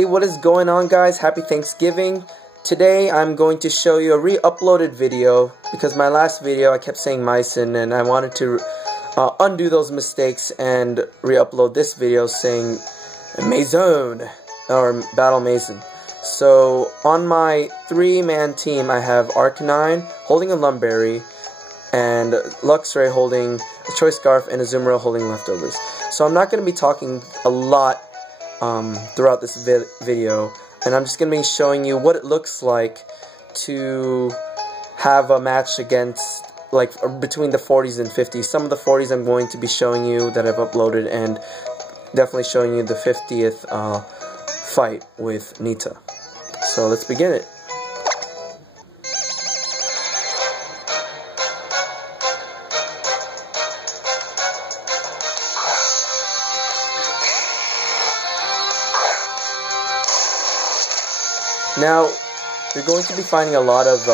Hey, what is going on, guys? Happy Thanksgiving. Today I'm going to show you a re-uploaded video because my last video I kept saying Maison and I wanted to undo those mistakes and re-upload this video saying Maison or Battle Maison. So on my 3-man team I have Arcanine holding a Lumberry and Luxray holding a Choice Scarf and Azumarill holding leftovers. So I'm not going to be talking a lot throughout this video, and I'm just going to be showing you what it looks like to have a match against, like, between the 40s and 50s. Some of the 40s I'm going to be showing you that I've uploaded, and definitely showing you the 50th fight with Nita. So let's begin it. Now, you're going to be finding a lot of,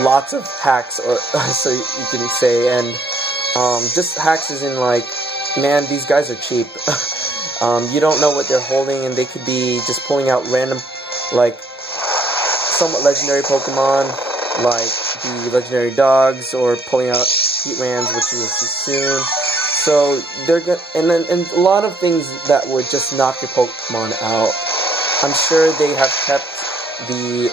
lots of hacks, or so you can say, and just hacks is in like, man, these guys are cheap. You don't know what they're holding, and they could be just pulling out random, like, somewhat legendary Pokemon, like the legendary dogs, or pulling out Heatrans, which you will see soon. So they're gonna, and a lot of things that would just knock your Pokemon out. I'm sure they have kept the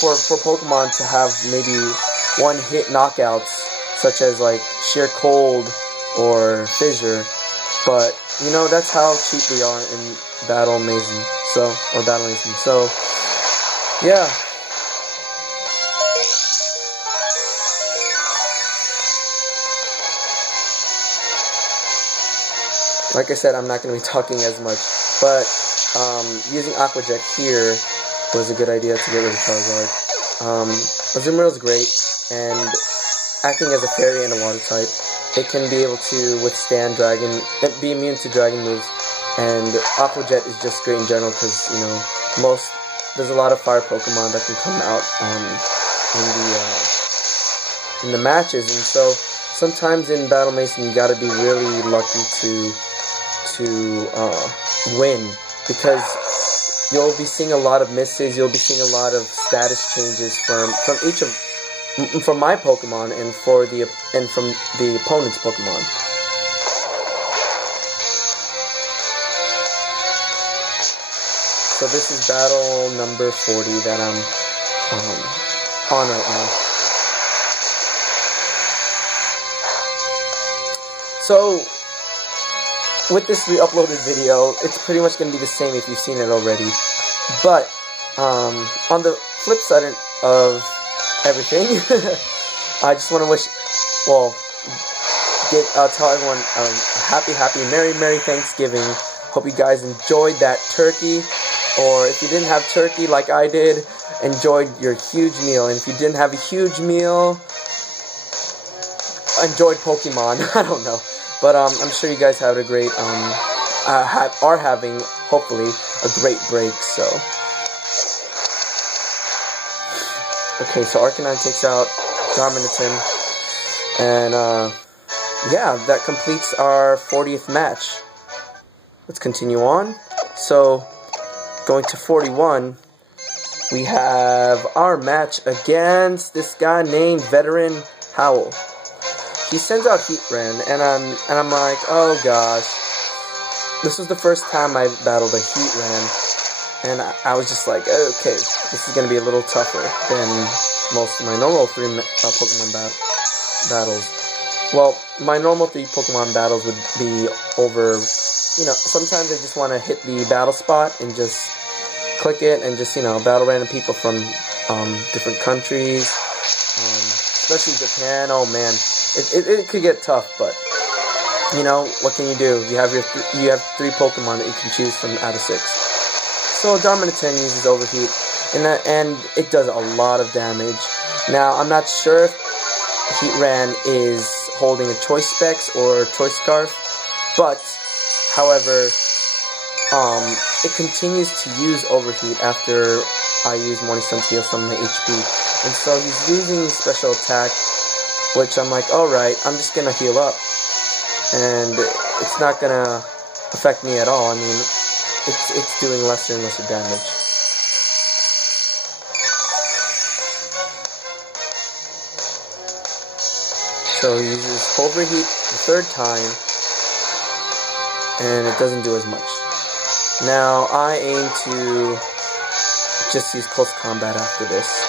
for Pokemon to have maybe one-hit knockouts, such as like Sheer Cold or Fissure, but you know that's how cheap we are in Battle Maison. So yeah. Like I said, I'm not going to be talking as much, but using Aqua Jet here was a good idea to get rid of Charizard. Azumarill is great, and acting as a fairy and a water type, it can be able to withstand be immune to dragon moves, and Aqua Jet is just great in general because, you know, there's a lot of fire Pokemon that can come out in the matches, and so sometimes in Battle Maison you gotta be really lucky to win, because you'll be seeing a lot of misses, you'll be seeing a lot of status changes from my Pokemon and from the opponent's Pokemon. So this is battle number 40 that I'm on right now. So with this re-uploaded video, it's pretty much going to be the same if you've seen it already. But, on the flip side of everything, I just want to tell everyone happy, Merry Thanksgiving. Hope you guys enjoyed that turkey, or if you didn't have turkey like I did, enjoyed your huge meal. And if you didn't have a huge meal, enjoyed Pokemon. I don't know. But I'm sure you guys had a great, are having, hopefully, a great break, so. Okay, so Arcanine takes out Darmanitan, and, yeah, that completes our 40th match. Let's continue on. So, going to 41, we have our match against this guy named Veteran Howl. He sends out Heatran, and I'm like, oh gosh. This was the first time I battled a Heatran, and I was just like, okay, this is going to be a little tougher than most of my normal 3 Pokemon battles. Well, my normal 3 Pokemon battles would be over, you know, sometimes I just want to hit the battle spot and just click it and just, you know, battle random people from different countries, especially Japan. Oh man. It could get tough, but you know, what can you do? You have 3 Pokemon that you can choose from out of 6. So Darmanitan uses Overheat, and it does a lot of damage. Now I'm not sure if Heatran is holding a Choice Specs or Choice Scarf, but however, it continues to use Overheat after I use Morning Sun to heal some of the HP, and so he's using special attack, which I'm like, alright, I'm just gonna heal up, and it's not gonna affect me at all. I mean, it's doing lesser and lesser damage. So he uses Overheat the third time, and it doesn't do as much. Now I aim to just use Close Combat after this.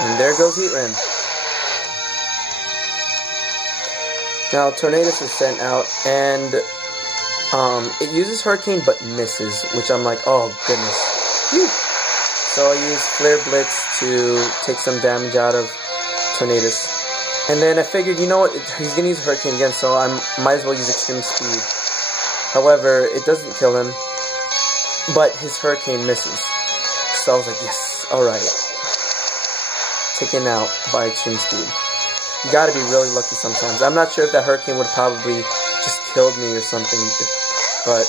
And there goes Heat Ram. Now Tornadus is sent out, and it uses Hurricane but misses, which I'm like, oh goodness. Whew. So I use Flare Blitz to take some damage out of Tornadus. And then I figured, you know what, he's going to use Hurricane again, so I might as well use Extreme Speed. However, it doesn't kill him, but his Hurricane misses. So I was like, yes, alright. Taken out by Extreme Speed. You gotta be really lucky sometimes. I'm not sure if that Hurricane would probably just killed me or something, but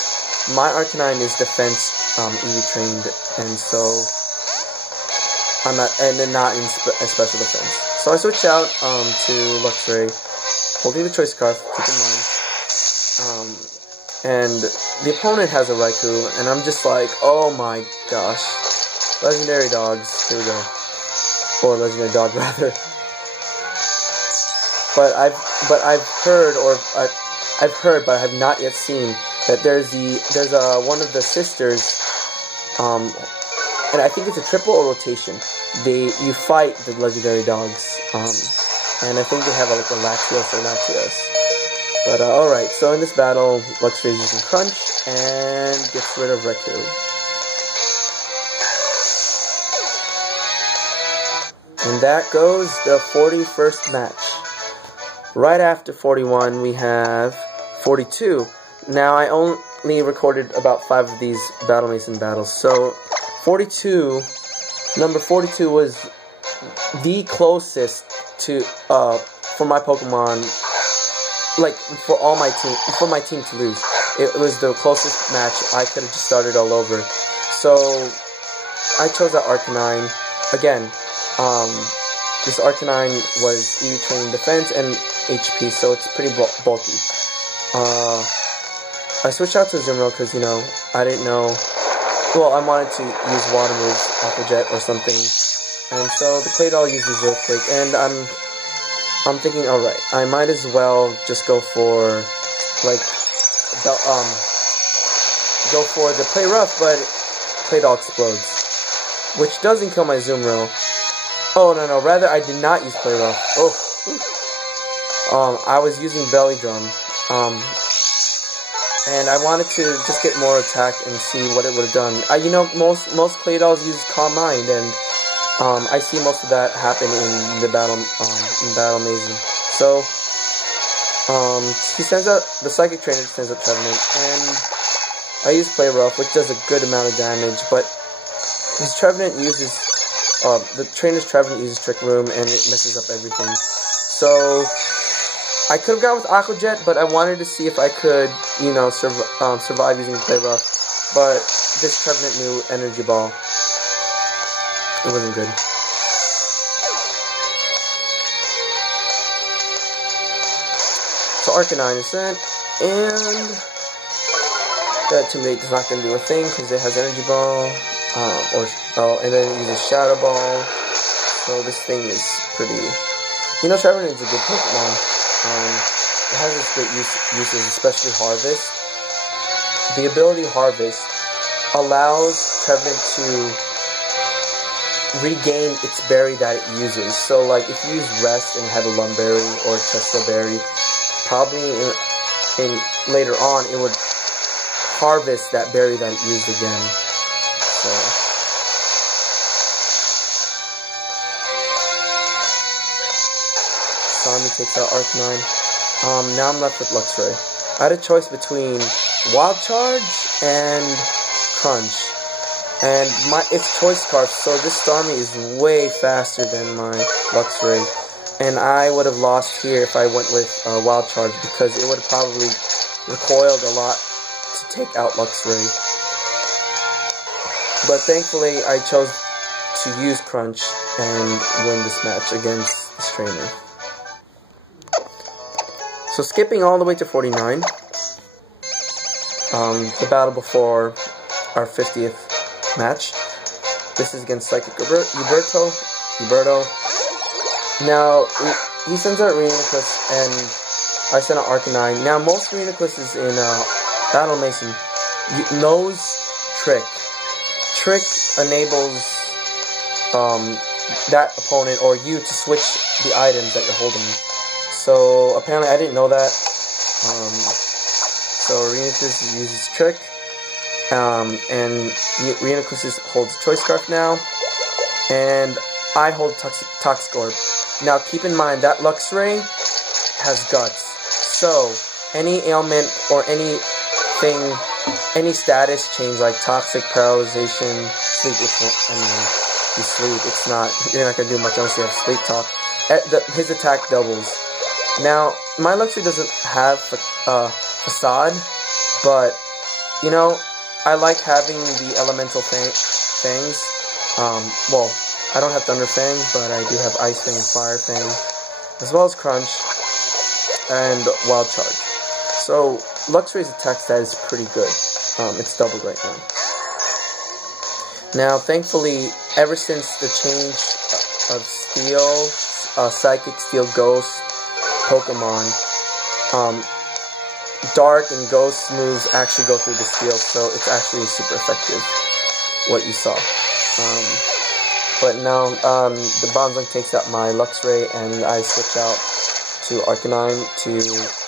my Arcanine is defense EV trained, and so I'm not, and then not in special defense. So I switched out to Luxray, holding the choice scarf, keep in mind. And the opponent has a Raikou, and I'm just like, oh my gosh. Legendary dogs, here we go. Or legendary dog rather. But I've heard, but I have not yet seen that there's one of the sisters, and I think it's a triple or rotation. You fight the legendary dogs, and I think they have like a Latios or Latios. But alright, so in this battle, Luxray is using Crunch and gets rid of Raikou. And that goes the 41st match. Right after 41, we have 42. Now, I only recorded about 5 of these Battle Mason battles. So, 42, number 42 was the closest to, for my Pokemon, like, for my team to lose. It was the closest match. I could have just started all over. So, I chose that Arcanine. Again, this Arcanine was EV trained defense and HP, so it's pretty bulky. I switched out to Azumarill because, you know, I didn't know. Well, I wanted to use Water moves, Aqua Jet or something, and so the Claydol uses Earthquake, and I'm thinking, all right, I might as well just go for like go for the Play Rough, but Claydol explodes, which doesn't kill my Azumarill. Oh no, rather I did not use Play Rough. Oh. I was using Belly Drum, and I wanted to just get more attack and see what it would have done. You know, most Claydols use Calm Mind, and I see most of that happen in the battle, Maison. So, he sends out the Psychic Trainer, sends out Trevenant, and I use Play Rough, which does a good amount of damage, but his Trevenant uses, the trainer's Trevenant uses Trick Room, and it messes up everything. So, I could have gone with Aqua Jet, but I wanted to see if I could, you know, survive using Play Rough. But this Trevenant knew Energy Ball. It wasn't good. So Arcanine is sent, and that Intimidate is not going to do a thing because it has Energy Ball, and then it uses Shadow Ball. So this thing is pretty. You know, Trevenant is a good Pokemon. It has its great uses, especially Harvest. The ability Harvest allows Trevenant to regain its berry that it uses. So, like, if you use Rest and had a Lumberry or a Chesto Berry, probably in later on it would harvest that berry that it used again. So. Sami takes out Arcanine. Now I'm left with Luxray. I had a choice between Wild Charge and Crunch. And it's Choice Scarf, so this Starmie is way faster than my Luxray. And I would have lost here if I went with Wild Charge, because it would have probably recoiled a lot to take out Luxray. But thankfully I chose to use Crunch, and win this match against this trainer. So skipping all the way to 49, the battle before our 50th match. This is against Psychic Roberto. Now, he sends out Reuniclus, and I send out Arcanine. Now, most Reuniclus in Battle Mason knows Trick. Trick enables that opponent or you to switch the items that you're holding. So, apparently I didn't know that. So, Reuniclus uses Trick. And Reuniclus holds Choice Scarf now. And I hold Toxicorp. Now, keep in mind that Luxray has Guts. So, any ailment or anything, any status change like Toxic, Paralyzation, Sleep, which one, I mean, if you sleep, you're not going to do much unless you have Sleep Talk. His attack doubles. Now, my Luxray doesn't have Facade, but, you know, I like having the Elemental Fangs. Well, I don't have Thunder Fang, but I do have Ice Fang and Fire Fang, as well as Crunch and Wild Charge. So, Luxray's attack stat is pretty good. It's doubled right now. Now, thankfully, ever since the change of Steel, Psychic, Steel, Ghost Pokemon, Dark and Ghost moves actually go through the Steel, so it's actually super effective, what you saw. But now, the Bonsung takes out my Luxray, and I switch out to Arcanine to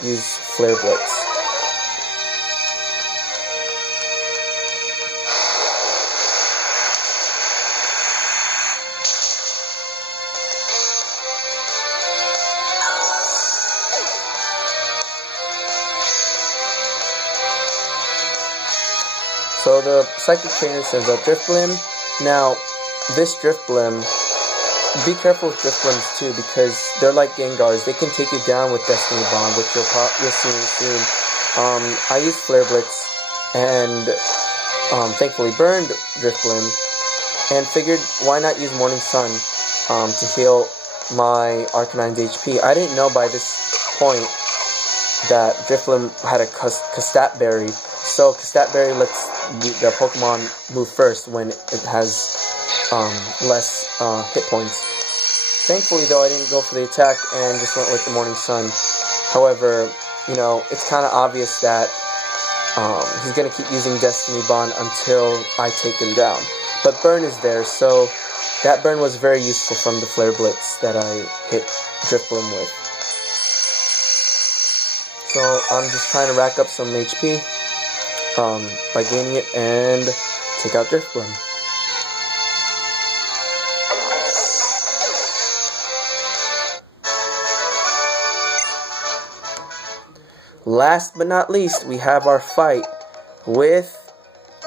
use Flare Blitz. So the Psychic Trainer sends out Drifblim. Now, this Drifblim, be careful with Drifblims too, because they're like Gengars. They can take you down with Destiny Bond, which you'll see soon. I used Flare Blitz and thankfully burned Drifblim, and figured why not use Morning Sun to heal my Arcanine's HP. I didn't know by this point that Drifblim had a Castat Berry, so Castat Berry lets the Pokemon move first when it has less hit points. Thankfully, though, I didn't go for the attack and just went with the Morning Sun. However, you know, it's kind of obvious that he's going to keep using Destiny Bond until I take him down. But Burn is there, so that Burn was very useful from the Flare Blitz that I hit Drifblim with. So I'm just trying to rack up some HP by gaining it and take out Drifblim. Last but not least, we have our fight with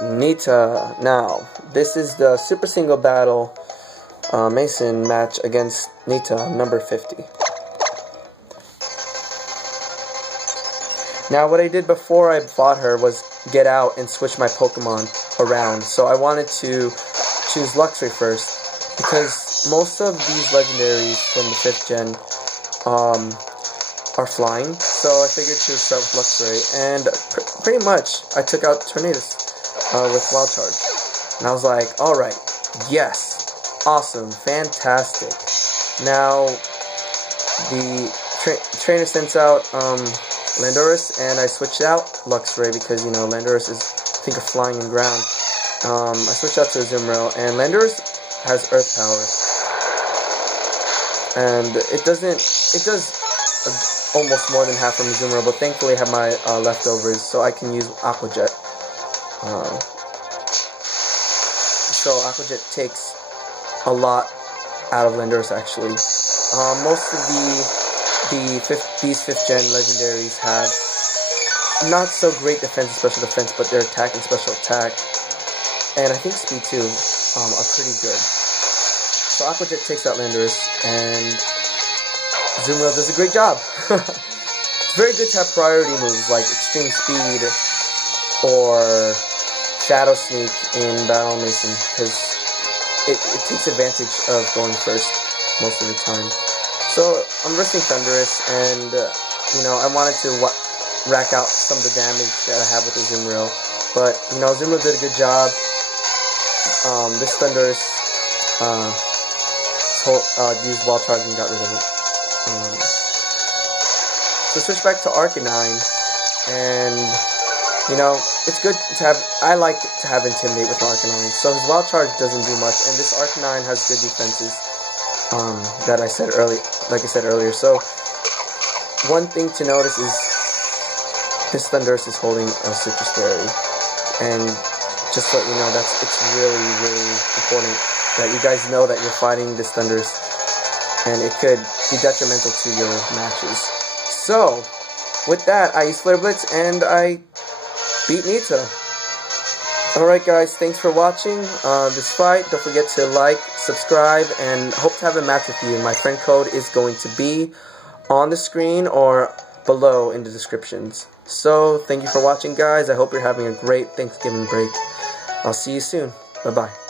Nita. Now, this is the Super Single Battle Mason match against Nita, number 50. Now, what I did before I fought her was get out and switch my Pokemon around. So I wanted to choose Luxray first, because most of these legendaries from the 5th gen are flying. So I figured to start with Luxray, and pretty much I took out Tornadus with Wild Charge. And I was like, alright, yes, awesome, fantastic. Now, the trainer sends out Landorus, and I switched out Luxray because, you know, Landorus is, I think, a flying and ground. I switched out to Azumarill, and Landorus has Earth Power. And it does almost more than half from Azumarill, but thankfully I have my leftovers, so I can use Aqua Jet. So Aqua Jet takes a lot out of Landorus, actually. Most of these 5th gen legendaries have not so great defense and special defense, but their attack and special attack, and I think speed too, are pretty good. So Aqua Jet takes out Landorus, and Azumarill does a great job. It's very good to have priority moves like Extreme Speed or Shadow Sneak in Battle Mason, because it takes advantage of going first most of the time. So I'm risking Thundurus, and you know, I wanted to rack out some of the damage that I have with Azumarill, but you know, Azumarill did a good job. This Thundurus used Wild Charge and got rid of it. So switch back to Arcanine, and you know, it's good to have. I like to have Intimidate with Arcanine. So his Wild Charge doesn't do much, and this Arcanine has good defenses. That I said earlier, like I said earlier. So one thing to notice is this Thundurus is holding a Citrus Berry, and just so you know, it's really, really important that you guys know that you're fighting this Thundurus, and it could be detrimental to your matches. So with that, I used Flare Blitz and I beat Nita. Alright guys, thanks for watching this fight. Don't forget to like, subscribe, and hope to have a match with you. My friend code is going to be on the screen or below in the descriptions. So, thank you for watching guys. I hope you're having a great Thanksgiving break. I'll see you soon. Bye-bye.